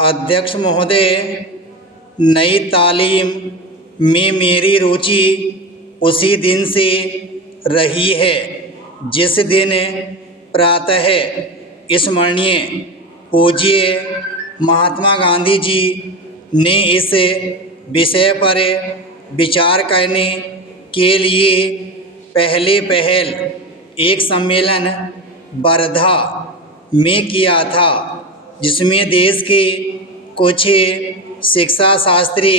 अध्यक्ष महोदय, नई तालीम में मेरी रुचि उसी दिन से रही है जिस दिन प्रातः स्मरणीय पूज्य महात्मा गांधी जी ने इस विषय पर विचार करने के लिए पहल एक सम्मेलन वर्धा में किया था, जिसमें देश के कुछ शिक्षा शास्त्री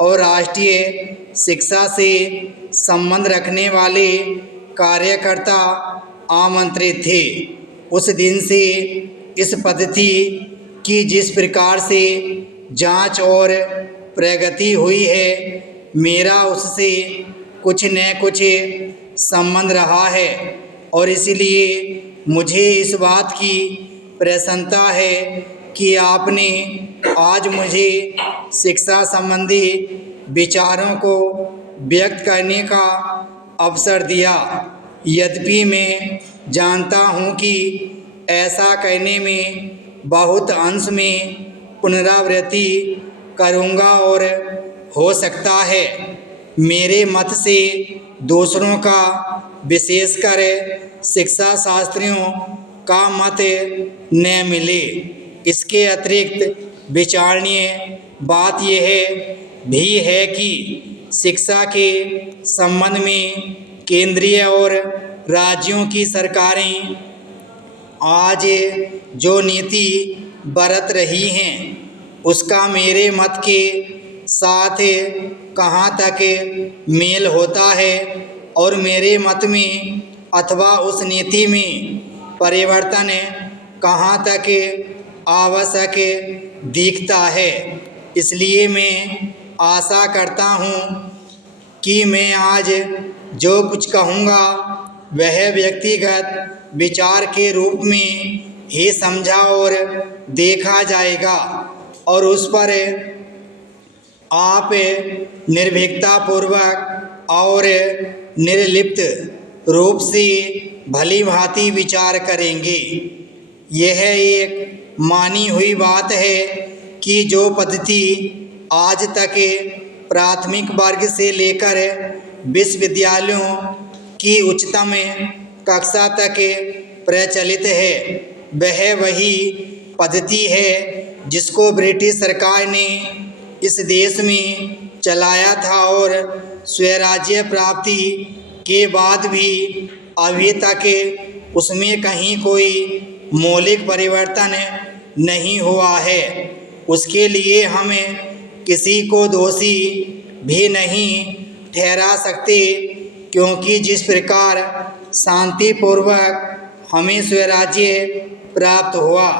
और राष्ट्रीय शिक्षा से संबंध रखने वाले कार्यकर्ता आमंत्रित थे। उस दिन से इस पद्धति की जिस प्रकार से जांच और प्रगति हुई है, मेरा उससे कुछ न कुछ संबंध रहा है और इसलिए मुझे इस बात की प्रसन्नता है कि आपने आज मुझे शिक्षा संबंधी विचारों को व्यक्त करने का अवसर दिया। यद्यपि मैं जानता हूँ कि ऐसा करने में बहुत अंश में पुनरावृत्ति करूँगा और हो सकता है मेरे मत से दूसरों का, विशेषकर शिक्षा शास्त्रियों का मत न मिले। इसके अतिरिक्त विचारणीय बात यह भी है कि शिक्षा के संबंध में केंद्रीय और राज्यों की सरकारें आज जो नीति बरत रही हैं, उसका मेरे मत के साथ कहाँ तक मेल होता है और मेरे मत में अथवा उस नीति में परिवर्तन कहाँ तक आवश्यक दिखता है। इसलिए मैं आशा करता हूँ कि मैं आज जो कुछ कहूँगा वह व्यक्तिगत विचार के रूप में ही समझा और देखा जाएगा और उस पर आप निर्भीकतापूर्वक और निर्लिप्त रूप से भली भांति विचार करेंगे। यह एक मानी हुई बात है कि जो पद्धति आज तक प्राथमिक वर्ग से लेकर विश्वविद्यालयों की उच्चतम कक्षा तक प्रचलित है, वह वही पद्धति है जिसको ब्रिटिश सरकार ने इस देश में चलाया था और स्वराज्य प्राप्ति के बाद भी अभी तक उसमें कहीं कोई मौलिक परिवर्तन नहीं हुआ है। उसके लिए हम किसी को दोषी भी नहीं ठहरा सकते, क्योंकि जिस प्रकार शांतिपूर्वक हमें स्वराज्य प्राप्त हुआ,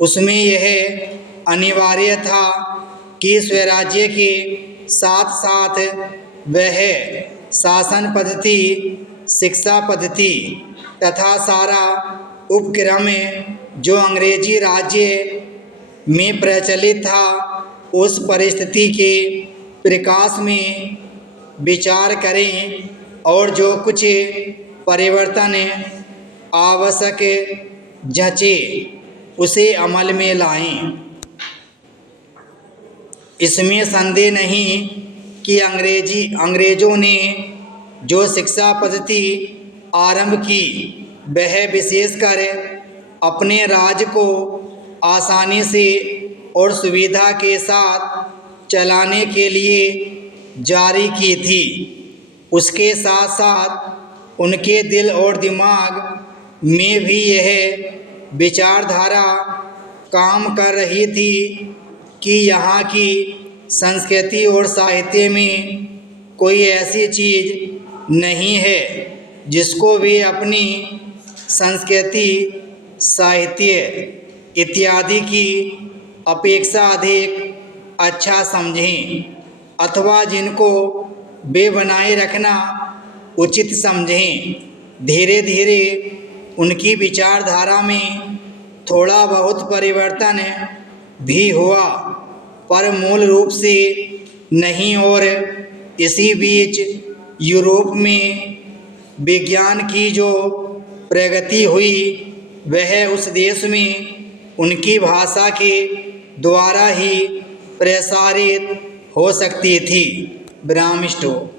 उसमें यह अनिवार्य था कि स्वराज्य के साथ साथ वह शासन पद्धति, शिक्षा पद्धति तथा सारा उपक्रम जो अंग्रेजी राज्य में प्रचलित था, उस परिस्थिति के प्रकाश में विचार करें और जो कुछ परिवर्तन आवश्यक जचे उसे अमल में लाएं। इसमें संदेह नहीं कि अंग्रेजों ने जो शिक्षा पद्धति आरंभ की, वह विशेषकर अपने राज्य को आसानी से और सुविधा के साथ चलाने के लिए जारी की थी। उसके साथ साथ उनके दिल और दिमाग में भी यह विचारधारा काम कर रही थी कि यहाँ की संस्कृति और साहित्य में कोई ऐसी चीज़ नहीं है जिसको वे अपनी संस्कृति, साहित्य इत्यादि की अपेक्षा अधिक अच्छा समझें अथवा जिनको वे बनाए रखना उचित समझें। धीरे धीरे उनकी विचारधारा में थोड़ा बहुत परिवर्तन भी हुआ, पर मूल रूप से नहीं। और इसी बीच यूरोप में विज्ञान की जो प्रगति हुई, वह उस देश में उनकी भाषा के द्वारा ही प्रसारित हो सकती थी। विराम स्टॉप।